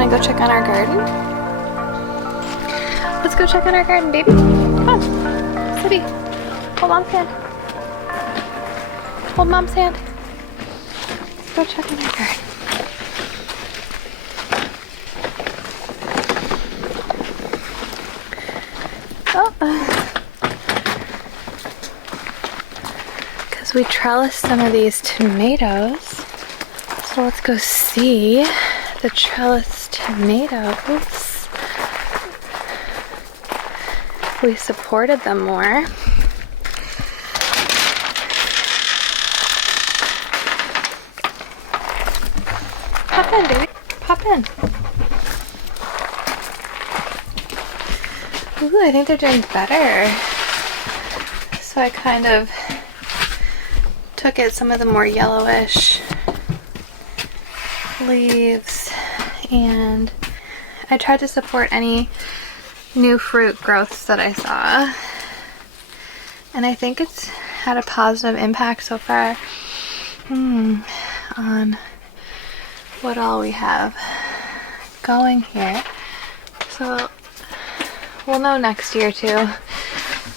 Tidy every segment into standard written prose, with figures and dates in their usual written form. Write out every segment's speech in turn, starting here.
want to go check on our garden? Let's go check on our garden, baby. Come on. Sibby, hold Mom's hand. Hold Mom's hand. Let's go check on our garden. Because we trellised some of these tomatoes. So let's go see the trellised tomatoes. We supported them more. Pop in, baby. Pop in. Ooh, I think they're doing better. So I kind of took out some of the more yellowish leaves and I tried to support any new fruit growths that I saw, and I think it's had a positive impact so far on what all we have going here. So we'll know next year too.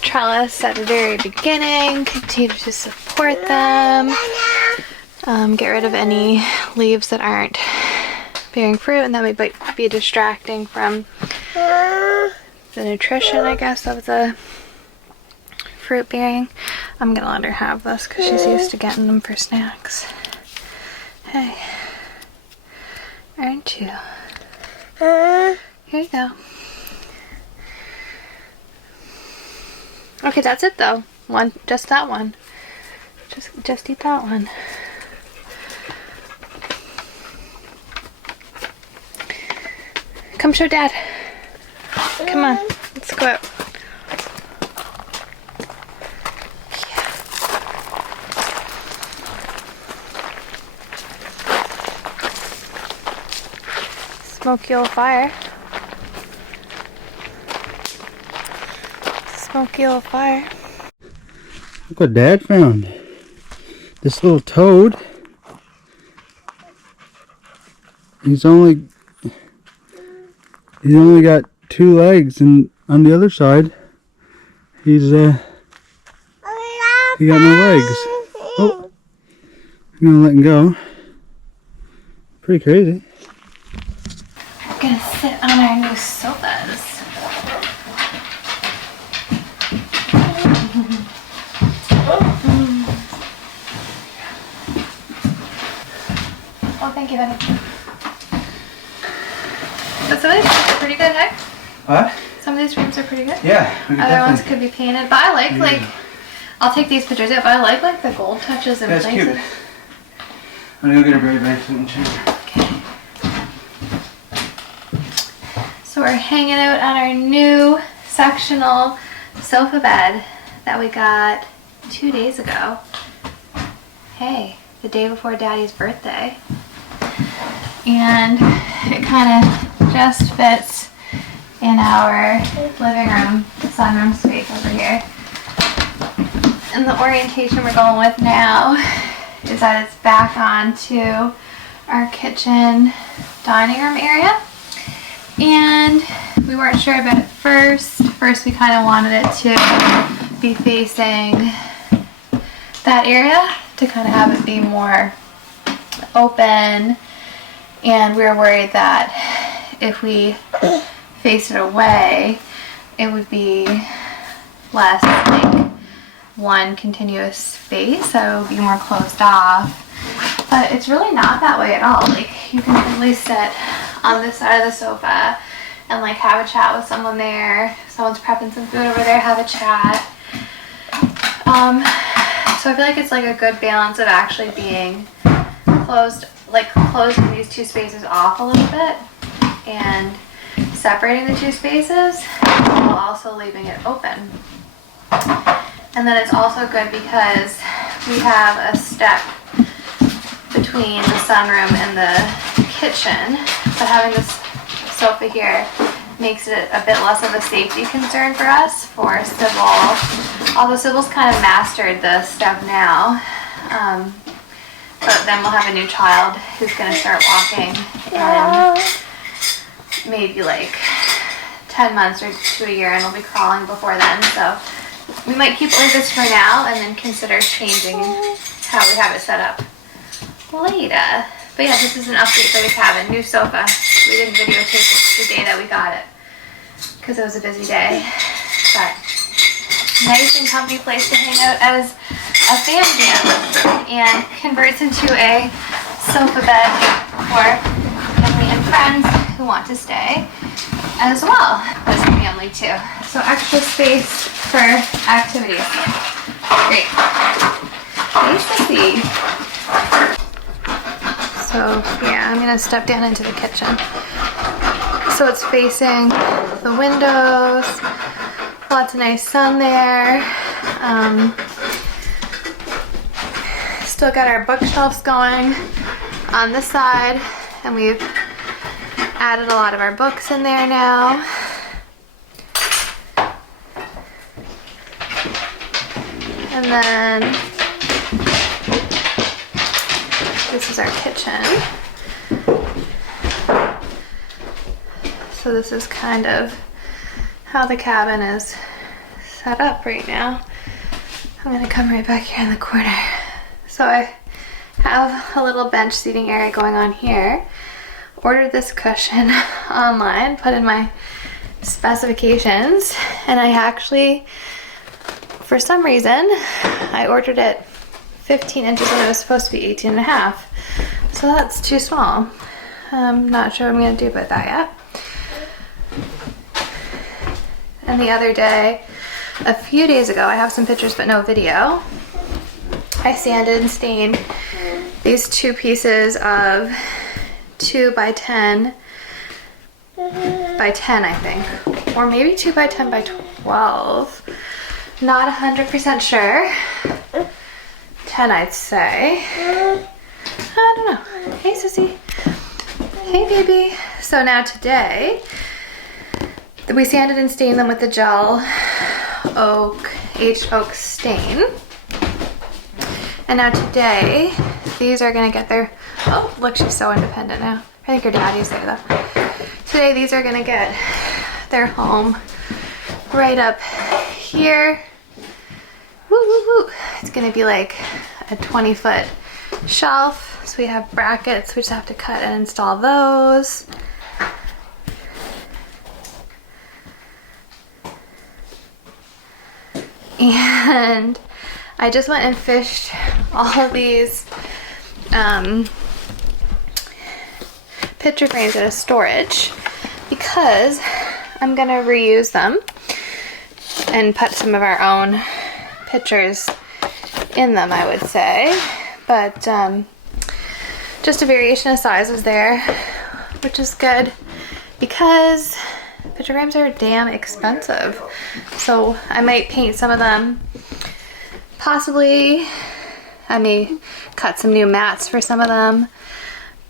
Trellis at the very beginning, continue to support them, get rid of any leaves that aren't bearing fruit and that might be distracting from the nutrition, I guess, of the fruit bearing. I'm gonna let her have this because she's used to getting them for snacks. Hey, aren't you? Here you go. Okay, that's it though. Just that one. Just eat that one. Come show Dad. Come on, let's go out. Yeah. Smoky old fire. Smoky old fire. Look what Dad found. This little toad. He's only got 2 legs, and on the other side, he got no legs. Oh, I'm gonna let him go. Pretty crazy. We're gonna sit on our new sofas. Oh, thank you, honey. But some of these rooms are pretty good, hey? What? Some of these rooms are pretty good. Yeah. Other ones could be painted, but I like, I'll take these pictures out, but I like the gold touches in That's places. cute. I'm gonna go get a berry basket and chew. Okay. So we're hanging out on our new sectional sofa bed that we got 2 days ago. Hey, the day before Daddy's birthday. And it kind of just fits in our living room, sunroom space over here. And the orientation we're going with now is that it's back onto our kitchen dining room area. And we weren't sure about it first. First we kind of wanted it to be facing that area to kind of have it be more open. And we were worried that if we faced it away, it would be less like one continuous space, so it would be more closed off. But it's really not that way at all. Like, you can really sit on this side of the sofa and like have a chat with someone there. If someone's prepping some food over there, have a chat. So I feel like it's like a good balance of actually being closing these 2 spaces off a little bit and separating the 2 spaces while also leaving it open. And then it's also good because we have a step between the sunroom and the kitchen, but having this sofa here makes it a bit less of a safety concern for us, for Sibyl. Although Sibyl's kind of mastered the step now, but then we'll have a new child who's going to start walking, and maybe like 10 months or to a year, and it'll be crawling before then. So we might keep it like this for now and then consider changing how we have it set up later. But yeah, this is an update for the cabin. New sofa. We didn't videotape the day that we got it because it was a busy day. But nice and comfy place to hang out as a fam jam, and converts into a sofa bed for family and friends who want to stay as well as family too. So extra space for activities. Great. Hey, Sissy. So yeah, I'm gonna step down into the kitchen. So it's facing the windows. Lots of nice sun there. Still got our bookshelves going on this side, and we've added a lot of our books in there now. And then this is our kitchen. So this is kind of how the cabin is set up right now. I'm gonna come right back here in the corner. So I have a little bench seating area going on here. Ordered this cushion online, put in my specifications, and I actually, for some reason, I ordered it 15 inches and it was supposed to be 18 and a half. So that's too small. I'm not sure what I'm gonna do about that yet. And the other day, a few days ago, I have some pictures but no video, I sanded and stained these two pieces of 2 by 10 by 10, I think, or maybe 2 by 10 by 12. Not 100% sure. 10, I'd say. I don't know. Hey, Sissy. Hey, baby. So now today, we sanded and stained them with the gel aged oak stain. And now today, these are gonna get their, oh, look, she's so independent now. I think her daddy's there though. Today, these are gonna get their home right up here. Woo, woo, woo. It's gonna be like a 20-foot shelf. So we have brackets, we just have to cut and install those. And I just went and fished all of these picture frames out of storage because I'm gonna reuse them and put some of our own pictures in them, I would say. But just a variation of sizes there, which is good because picture frames are damn expensive. So I might paint some of them. Possibly I may cut some new mats for some of them,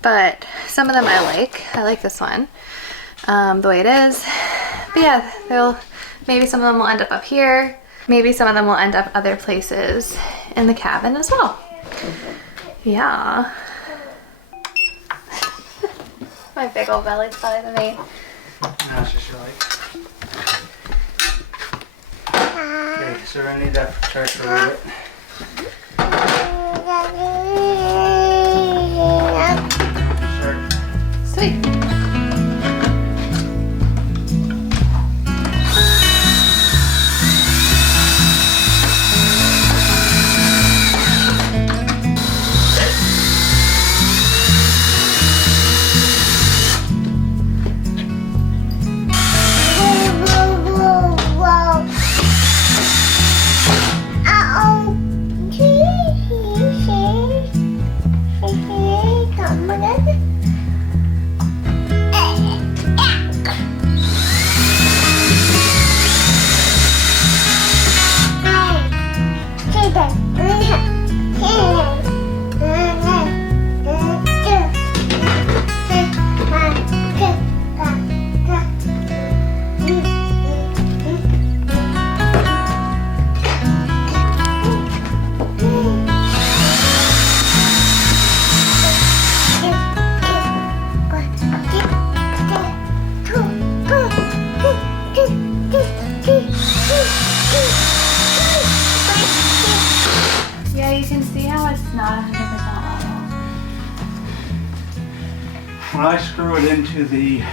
but some of them I like this one the way it is. But yeah, maybe some of them will end up here, maybe some of them will end up other places in the cabin as well. Yeah. My big old belly's taller than me. That's just like. Okay, so I need that for church for a little bit. Sure. Sweet. when I screw it into this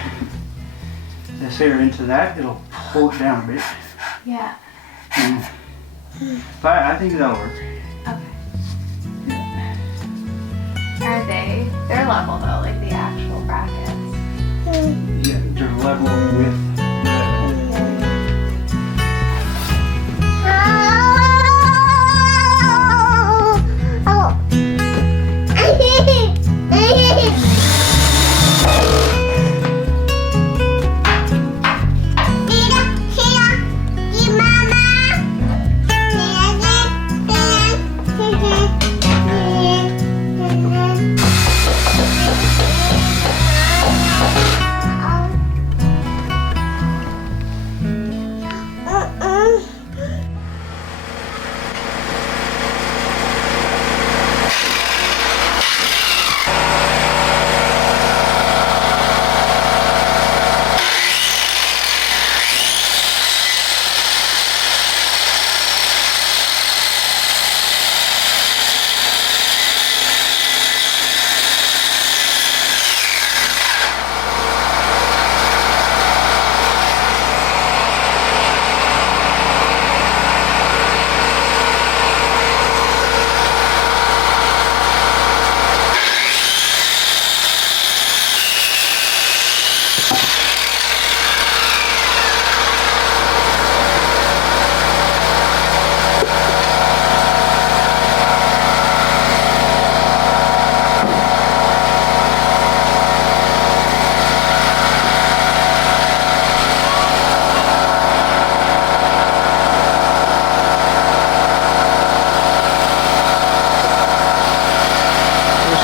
here into that, it'll pull it down a bit. Yeah. But I think that'll work. Okay. Are they? They're level though, like the actual brackets. Yeah, they're level with the...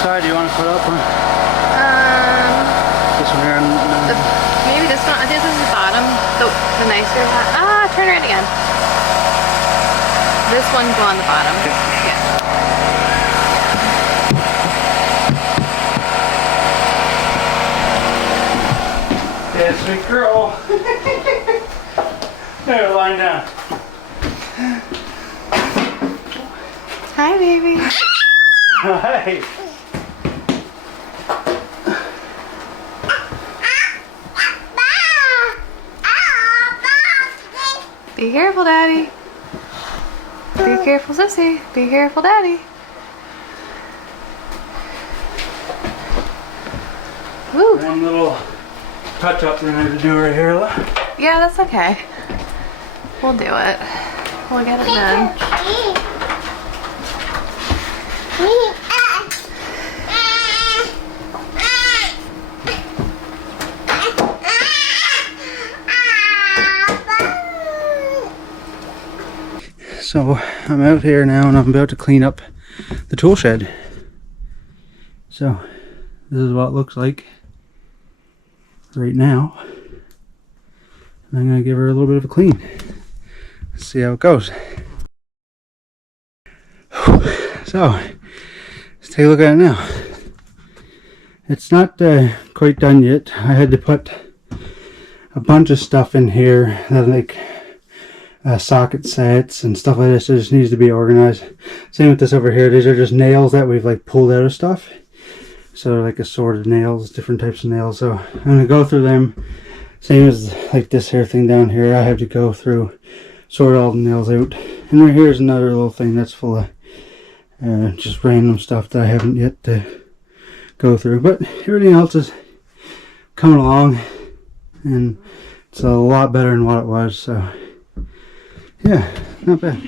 Side do you want to put up on? This one here? Maybe this one. I think this is the bottom. The nicer one. Ah, turn around again. This one go on the bottom. Okay. Yeah. Yeah, sweet girl. There, line down. Hi, baby. Hi. Be careful, Daddy. Be careful, Sissy. Be careful, Daddy. Woo. One little touch up that I have to do right here. Yeah, that's okay. We'll do it. We'll get it done. So I'm out here now and I'm about to clean up the tool shed. So this is what it looks like right now. And I'm going to give her a little bit of a clean. Let's see how it goes. So let's take a look at it now. It's not quite done yet. I had to put a bunch of stuff in here that like socket sets and stuff like this. It just needs to be organized. Same with this over here. These are just nails that we've like pulled out of stuff. So they're like assorted nails, different types of nails. So I'm going to go through them. Same as like this hair thing down here. I have to go through, sort all the nails out. And right here is another little thing that's full of just random stuff that I haven't yet to go through. But everything else is coming along. And it's a lot better than what it was. So yeah, not bad.